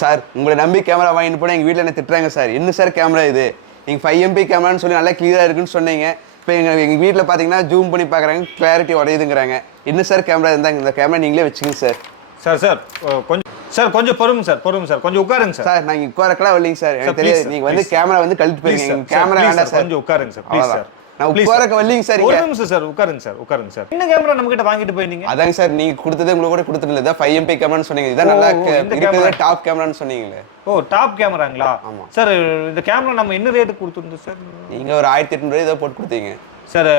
Sir உங்களை நம்பி camera வாங்கிட்டு போனால் எங்கள் வீட்டில் என்ன திட்டுறாங்க சார். என்ன சார் கேமரா இது, நீங்கள் 5 MP கேமரான்னு சொல்லி நல்லா கிளியராக இருக்குன்னு சொன்னீங்க. இப்போ எங்கள் வீட்டில் பார்த்தீங்கன்னா ஜூம் பண்ணி பார்க்குறாங்க, கிளாரிட்டி உடையுதுங்கிறாங்க. என்ன சார் கேமரா இருந்தாங்க, இந்த கேமரா நீங்களே வச்சுக்கோங்க சார். கொஞ்சம் பொறுங்க சார் கொஞ்சம் உட்காருங்க சார். சார் நாங்கள் உட்காரக்கலாம் இல்லைங்க சார், எனக்கு தெரியாது. நீங்கள் வந்து கேமரா வந்து கழட்டு போயிருங்க, கேமரா வேண்டாம் சார். கொஞ்சம் உட்காருங்க சார் ப்ளீஸ் சார். நான் உட்காரக்க வரலீங்க சார். ஒரு நிமிஷம் சார், உட்காருங்க சார். என்ன கேமரா நம்ம கிட்ட வாங்கிட்டு போயிருந்தீங்க? அதாங்க சார் நீங்க கொடுத்ததே உங்களுக்கு கூட கொடுத்துட்டு இதான் 5 MP கேமரான்னு சொன்னீங்க. இதான் நல்லா இருக்கிற டாப் கேமரான்னு சொன்னீங்களே. ஓ டாப் கேமராங்களா? ஆமா சார். இந்த கேமரா நம்ம என்ன ரேட்டுக்கு கொடுத்துருந்தோம் சார்? நீங்க ஒரு 1800 இதை போட்டு கொடுத்தீங்க சார்.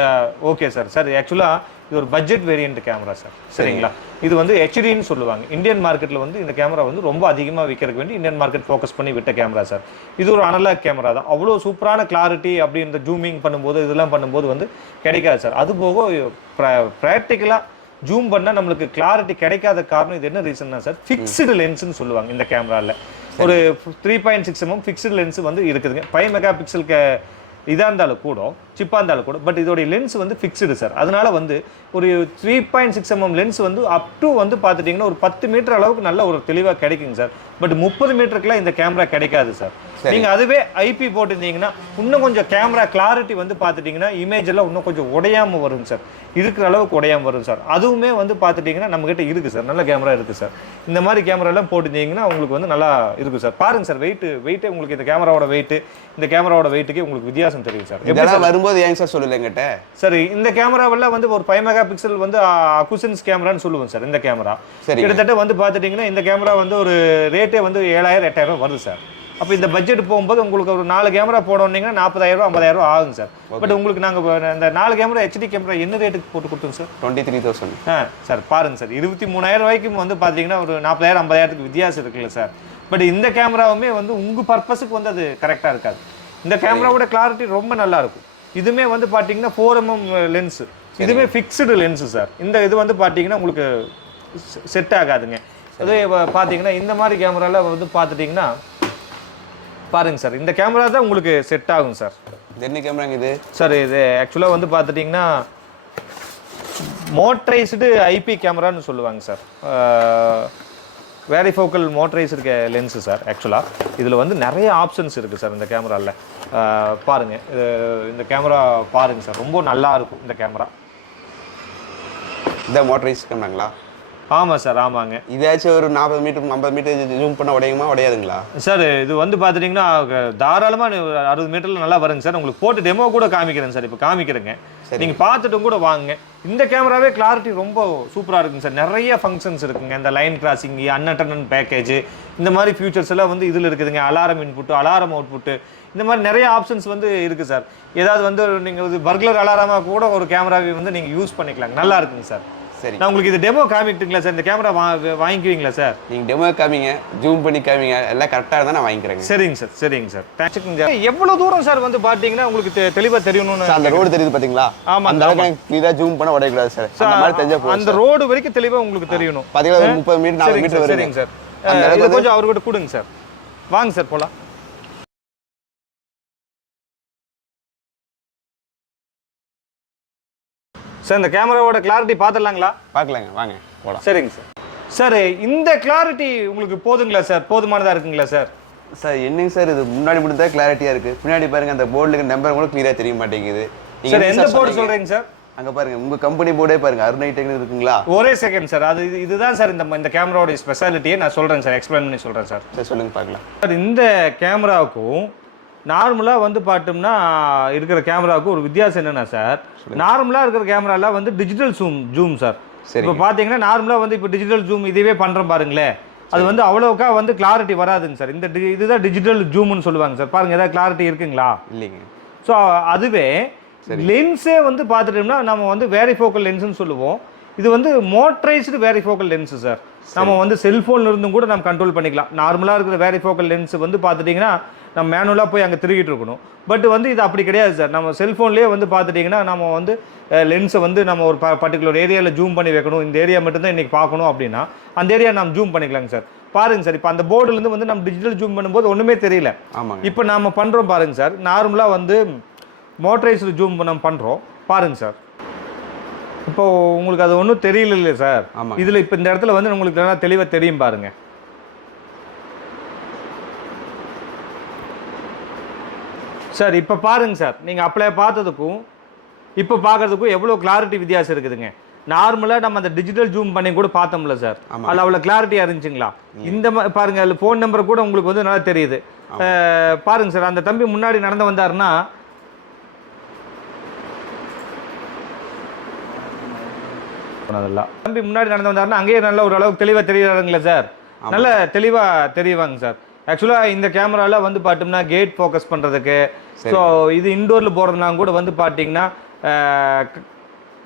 ஓகே சார் ஆக்சுவலா இது ஒரு பட்ஜெட் வேரியன்ட் கேமரா சார். சரிங்களா? இது வந்து ஹெச்டின்னு சொல்லுவாங்க. இந்தியன் மார்க்கெட்டில் வந்து இந்த கேமரா வந்து ரொம்ப அதிகமாக விற்கிறதுக்கு வேண்டி இந்தியன் மார்க்கெட் ஃபோக்கஸ் பண்ணி விட்ட கேமரா சார். இது ஒரு அனலாக் கேமரா தான். அவ்வளோ சூப்பரான கிளாரிட்டி அப்படி இந்த ஜூமிங் பண்ணும்போது இதெல்லாம் பண்ணும்போது வந்து கிடைக்காது சார். அது போக ப்ராக்டிக்கலாக ஜூம் பண்ணால் நம்மளுக்கு கிளாரிட்டி கிடைக்காத காரணம் இது என்ன ரீசன்னா சார், ஃபிக்ஸ்டு லென்ஸ்ன்னு சொல்லுவாங்க இந்த கேமராவில். ஒரு 3.6 mm ஃபிக்ஸ்டு லென்ஸ் வந்து இருக்குதுங்க. 5 MP இதாக இருந்தாலும் கூட, சிப்பாக இருந்தாலும் கூட, பட் இதோடைய லென்ஸ் வந்து ஃபிக்ஸ்டு சார். அதனால வந்து ஒரு 3.6 mm லென்ஸ் வந்து அப் டு வந்து பார்த்துட்டிங்கன்னா ஒரு 10 மீட்டர் அளவுக்கு நல்ல ஒரு தெளிவாக கிடைக்குங்க சார். பட் 30 மீட்டருக்குலாம் இந்த கேமரா கிடைக்காது சார். நீங்கள் அதுவே ஐபி போட்டிருந்தீங்கன்னா இன்னும் கொஞ்சம் கேமரா கிளாரிட்டி வந்து பார்த்துட்டிங்கன்னா இமேஜ் எல்லாம் இன்னும் கொஞ்சம் உடையாமல் வரும் சார். இருக்கிற அளவுக்கு உடையாமல் வரும் சார். அதுவுமே வந்து பார்த்துட்டிங்கன்னா நம்மகிட்ட இருக்குது சார், நல்ல கேமரா இருக்குது சார். இந்த மாதிரி கேமராலாம் போட்டிருந்தீங்கன்னா உங்களுக்கு வந்து நல்லா இருக்குது சார். பாருங்க சார், வெயிட்டு உங்களுக்கு இந்த கேமராவோட வெயிட்டுக்கு உங்களுக்கு வித்தியாசம் தெரியும் சார். இதெல்லாம் வரும்போது ஏன் சார் சொல்லல என்கிட்ட? சார் இந்த கேமராவெல்லாம் வந்து ஒரு 5 MP வந்து அக்குசன்ஸ் கேமரான்னு சொல்லுவோம் சார். இந்த கேமரா கிட்டத்தட்ட வந்து பார்த்துட்டிங்கன்னா இந்த கேமரா வந்து ஒரு ரேட்டே வந்து 7000-8000 வருது சார். அப்போ இந்த பட்ஜெட் போகும்போது உங்களுக்கு ஒரு 4 கேமரா போடணுங்கன்னா 40,000 50,000 ஆகும் சார். பட் உங்களுக்கு நாங்கள் இந்த 4 கேமரா ஹெச்டி கேமரா என்ன ரேட்டுக்கு போட்டு கொடுத்தோம் சார்? 23,000. சார் பாருங்க சார், 23,000 ரூபாய்க்கு வந்து பார்த்தீங்கன்னா ஒரு 40,000 50,000 வித்தியாசம் இருக்குல்ல சார். பட் இந்த கேமராவுமே வந்து உங்கள் பர்பஸுக்கு வந்து அது கரெக்டாக இருக்காது. இந்த கேமராவோட கிளாரிட்டி ரொம்ப நல்லா இருக்கும். இதுமே வந்து பார்த்தீங்கன்னா 4 mm லென்ஸு, இதுவுமே ஃபிக்ஸ்டு லென்ஸு சார். இந்த இது வந்து பார்த்தீங்கன்னா உங்களுக்கு செட் ஆகாதுங்க. அதே பார்த்தீங்கன்னா இந்த மாதிரி கேமராவில் வந்து பார்த்துட்டிங்கன்னா பாருங்க சார், இந்த கேமரா தான் உங்களுக்கு செட் ஆகும் சார். என்ன கேமராங்க இது சார்? இது ஆக்சுவலாக வந்து பார்த்துட்டிங்கன்னா மோட்டரைஸ்டு ஐபி கேமரான்னு சொல்லுவாங்க sir. Varifocal motorised lens sir. ஆக்சுவலாக இதில் வந்து நிறைய ஆப்ஷன்ஸ் இருக்குது சார் இந்த கேமராவில். பாருங்கள், இந்த கேமரா பாருங்கள் சார், ரொம்ப நல்லா இருக்கும் இந்த கேமரா. இந்த மோட்டரைஸ் கேமராங்களா? ஆமாம் சார், ஆமாங்க. இதாச்சும் ஒரு 40 மீட்டர் 50 மீட்டர் ஜூம் பண்ண உடையுமா உடையாதுங்களா சார்? இது வந்து பார்த்துட்டிங்கன்னா தாராளமாக 60 மீட்டரில் நல்லா வருங்க சார். உங்களுக்கு போட்டு டெமோ கூட காமிக்கிறேன் சார், இப்போ காமிக்கிறேங்க. நீங்கள் பார்த்துட்டும் கூட வாங்க. இந்த கேமராவே கிளாரிட்டி ரொம்ப சூப்பராக இருக்குங்க சார். நிறைய ஃபங்க்ஷன்ஸ் இருக்குங்க. இந்த லைன் கிராசிங், அன்அட்டெண்டட் பேக்கேஜ், இந்த மாதிரி ஃபியூச்சர்ஸ் எல்லாம் வந்து இதில் இருக்குதுங்க. அலாரம் இன்புட்டு, அலாரம் அவுட்புட்டு, இந்த மாதிரி நிறைய ஆப்ஷன்ஸ் வந்து இருக்குது சார். ஏதாவது வந்து நீங்கள் இது பர்க்லர் அலாரமாக கூட ஒரு கேமராவை வந்து நீங்கள் யூஸ் பண்ணிக்கலாங்க. நல்லா இருக்குங்க சார். சரி, நான் உங்களுக்கு இது டெமோ காமிக்கிட்டுங்களா சார்? இந்த கேமரா வாங்கிக்குவீங்களா சார்? நீங்கள் டெமோ காமிங்க, ஜூம் பண்ணி காமிங்க, எல்லாம் கரெக்டாக இருந்தால் நான் வாங்கிக்கிறேங்க. சரிங்க சார். எவ்வளோ தூரம் சார் வந்து பார்த்தீங்கன்னா உங்களுக்கு தெளிவாக தெரியணும்னு? அந்த ரோடு தெரியுது பார்த்தீங்களா? ஆமாம், அந்த அளவுக்கு கிளியராக ஜூம் பண்ண உடையக்கூடாது சார். அந்த மாதிரி தெரிஞ்சா போதும். அந்த ரோடு வரைக்கும் தெளிவாக உங்களுக்கு தெரியணும். பார்த்தீங்கன்னா 30 மீட்டர் 40 மீட்டர் வருங்க. சரிங்க சார், இதை கொஞ்சம் அவர்கிட்ட கொடுங்க சார். வாங்க சார் போகலாம். சார் இந்த கேமராவோட கிளாரிட்டி பார்த்துடலாங்களா? பார்க்கலாங்க, வாங்க போகலாம். சரிங்க சார். சார் இந்த கிளாரிட்டி உங்களுக்கு போதுங்களா சார்? போதுமானதாக இருக்குங்களா சார்? சார் என்னங்க சார், இது முன்னாடி மட்டும் தான் கிளாரிட்டியாக இருக்குது. பின்னாடி பாருங்கள், அந்த போர்டுக்கு நம்பர் கூட கிளியராக தெரிய மாட்டேங்குது. சார் எந்த போர்டு சொல்கிறீங்க சார்? அங்கே பாருங்கள், உங்கள் கம்பெனி போர்டே பாருங்கள், அருணைடெக்னு இருக்குங்களா? ஒரே செகண்ட் சார். அது இதுதான் சார் இந்த கேமராவோட ஸ்பெஷாலிட்டியை நான் சொல்கிறேன் சார், எக்ஸ்பிளைன் பண்ணி சொல்கிறேன் சார். சார் சொல்லுங்கள் பார்க்கலாம். சார் இந்த கேமராவுக்கும் நார்மலாக வந்து பார்த்தோம்னா இருக்கிற கேமராவுக்கும் ஒரு வித்தியாசம் என்னென்னா சார், நார்மலாக இருக்கிற கேமராவில் வந்து டிஜிட்டல் ஜூம் சார். இப்போ பார்த்தீங்கன்னா நார்மலாக வந்து இப்போ டிஜிட்டல் ஜூம் இதுவே பண்ணுறோம் பாருங்களேன், அது வந்து அவ்வளோக்கா வந்து கிளாரிட்டி வராதுங்க சார். இந்த இதுதான் டிஜிட்டல் ஜூம்னு சொல்லுவாங்க சார். பாருங்கள், ஏதாவது கிளாரிட்டி இருக்குங்களா? இல்லைங்க. ஸோ அதுவே லென்ஸே வந்து பார்த்துட்டோம்னா நம்ம வந்து வேரிஃபோக்கல் லென்ஸ்னு சொல்லுவோம். இது வந்து மோட்டரைஸ்டு வேரிஃபோக்கல் லென்ஸு சார். நம்ம வந்து செல்ஃபோனில் இருந்தும் கூட நம்ம கண்ட்ரோல் பண்ணிக்கலாம். நார்மலாக இருக்கிற வேரிஃபோக்கல் லென்ஸ் வந்து பார்த்துட்டிங்கன்னா நம்ம மேனுவலாக போய் அங்கே திருகிட்டு இருக்கணும். பட் வந்து இது அப்படி கிடையாது சார். நம்ம செல்ஃபோன்லேயே வந்து பார்த்துட்டிங்கன்னா நம்ம வந்து லென்ஸை வந்து நம்ம ஒரு பர்டிகுலர் ஏரியாவில் ஜூம் பண்ணி வைக்கணும், இந்த ஏரியா மட்டும்தான் இன்றைக்கி பார்க்கணும் அப்படின்னா அந்த ஏரியா நம்ம ஜூம் பண்ணிக்கலாங்க சார். பாருங்க சார், இப்போ அந்த போர்டுலேருந்து வந்து நம்ம டிஜிட்டல் ஜூம் பண்ணும்போது ஒன்றுமே தெரியல. ஆமாம், இப்போ நம்ம பண்ணுறோம் பாருங்க சார். நார்மலாக வந்து மோட்டரைஸ்டு ஜூம் நம்ம பண்ணுறோம் பாருங்க சார். இப்போ உங்களுக்கு அது ஒன்றும் தெரியல இல்லை சார்? ஆமாம். இதில் இப்போ இந்த இடத்துல வந்து உங்களுக்கு நல்லா தெளிவாக தெரியும் பாருங்கள். சார் இப்போ பாருங்க சார், நீங்கள் அப்ளை பார்த்ததுக்கும் இப்போ பார்க்கறதுக்கும் எவ்வளோ கிளாரிட்டி வித்தியாசம் இருக்குதுங்க. நார்மலாக நம்ம அந்த டிஜிட்டல் ஜூம் பண்ணி கூட பார்த்தோம்ல சார், அதில் அவ்வளோ கிளாரிட்டியாக இருந்துச்சுங்களா? இந்த மாதிரி பாருங்க, அதில் ஃபோன் நம்பர் கூட உங்களுக்கு வந்து நல்லா தெரியுது. பாருங்க சார், அந்த தம்பி முன்னாடி நடந்து வந்தாருன்னா அதெல்லாம் தம்பி முன்னாடி நடந்து வந்தாருன்னா அங்கேயே நல்ல ஒரு அளவுக்கு தெளிவாக தெரியுறாருங்களா சார்? நல்ல தெளிவாக தெரியுவாங்க சார். ஆக்சுவலாக இந்த கேமராவில் வந்து பார்த்தோம்னா கேட் ஃபோக்கஸ் பண்ணுறதுக்கு, ஸோ இது இன்டோரில் போகிறதுனா கூட வந்து பார்த்தீங்கன்னா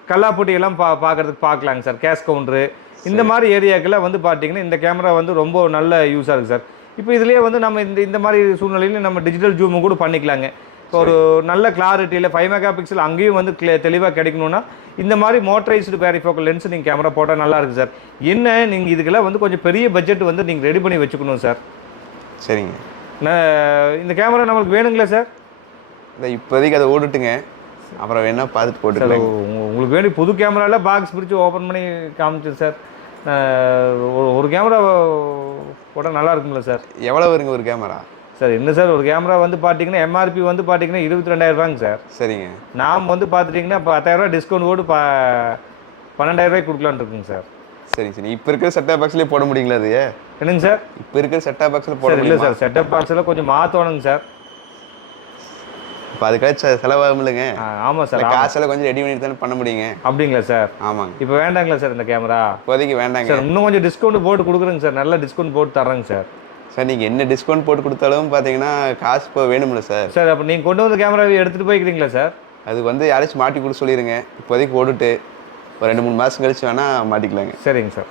கல்லாப்பொட்டியெல்லாம் பார்க்குறதுக்கு பார்க்கலாங்க சார். கேஷ் கவுண்டரு இந்த மாதிரி ஏரியாக்கெல்லாம் வந்து பார்த்தீங்கன்னா இந்த கேமரா வந்து ரொம்ப நல்ல யூஸாக இருக்குது சார். இப்போ இதுலேயே வந்து நம்ம இந்த மாதிரி சூழ்நிலையில் நம்ம டிஜிட்டல் ஜூமும் கூட பண்ணிக்கலாங்க. ஒரு நல்ல கிளாரிட்டியில் 5 மெகா பிக்சல் அங்கேயும் வந்து தெளிவாக கிடைக்கணும்னா இந்த மாதிரி மோட்டரைஸ்டு பேரிஃபோக்கல் லென்ஸ் நீங்கள் கேமரா போட்டால் நல்லா இருக்குது சார். என்ன நீங்கள் இதுக்கெல்லாம் வந்து கொஞ்சம் பெரிய பட்ஜெட் வந்து நீங்கள் ரெடி பண்ணி வச்சுக்கணும் சார். சரிங்க. இந்த கேமரா நம்மளுக்கு வேணுங்களா சார்? இந்த இப்போதைக்கு அதை ஓடிட்டுங்க, அப்புறம் வேணா பார்த்துட்டு போட்டுக்கலாம். உங்களுக்கு வேண்டி புது கேமராவில் பாக்ஸ் பிரித்து ஓப்பன் பண்ணி காமிச்சு சார். ஒரு கேமரா போட்டால் நல்லா இருக்குங்களா சார்? எவ்வளோ வருங்க ஒரு கேமரா? சார் என்ன சார், ஒரு கேமரா வந்து பார்த்தீங்கன்னா எம்ஆர்பி வந்து பார்த்தீங்கன்னா 22,000 ரூபாங்க சார். சரிங்க. நாம் வந்து பார்த்துட்டிங்கன்னா 10,000 டிஸ்கவுண்ட் போட்டு 12,000 கொடுக்கலான்னு இருக்குங்க சார். சரிங்க சார். இப்போ இருக்கிற செட்டப் பாக்ஸ்லேயே போட முடியுங்களா? அது என்னங்க சார்? இப்போ இருக்கிற செட்டப் பாக்ஸில் போட இல்லை சார், செட்டப் பாக்ஸில் கொஞ்சம் மாற்றணுங்க சார். இப்போ அதுக்காக செலவாகும் இல்லைங்க? ஆமாம் சார், காசெல்லாம் கொஞ்சம் ரெடி பண்ணி தானே பண்ண முடியுங்க. அப்படிங்களா சார்? ஆமாங்க. இப்போ வேண்டாங்களா சார் இந்த கேமரா? இப்போதைக்கு வேண்டாங்க சார். இன்னும் கொஞ்சம் டிஸ்கவுண்ட் போட்டு கொடுக்குறேங்க சார், நல்ல டிஸ்கவுண்ட் போட்டு தர்றேங்க சார். சார் நீங்கள் என்ன டிஸ்கவுண்ட் போட்டு கொடுத்தாலும் பார்த்தீங்கன்னா காசு இப்போ வேணும்ல சார்? சார் அப்போ நீங்கள் கொண்டு வந்த கேமராவை எடுத்துகிட்டு போய்க்கிறீங்களா சார்? அது வந்து யாராச்சும் மாட்டி கொடுத்து சொல்லிடுங்க. இப்போதைக்கு ஓடிட்டு ஒரு 2-3 மாதம் கழிச்சு வேணால் மாட்டிக்கலாங்க. சரிங்க சார்.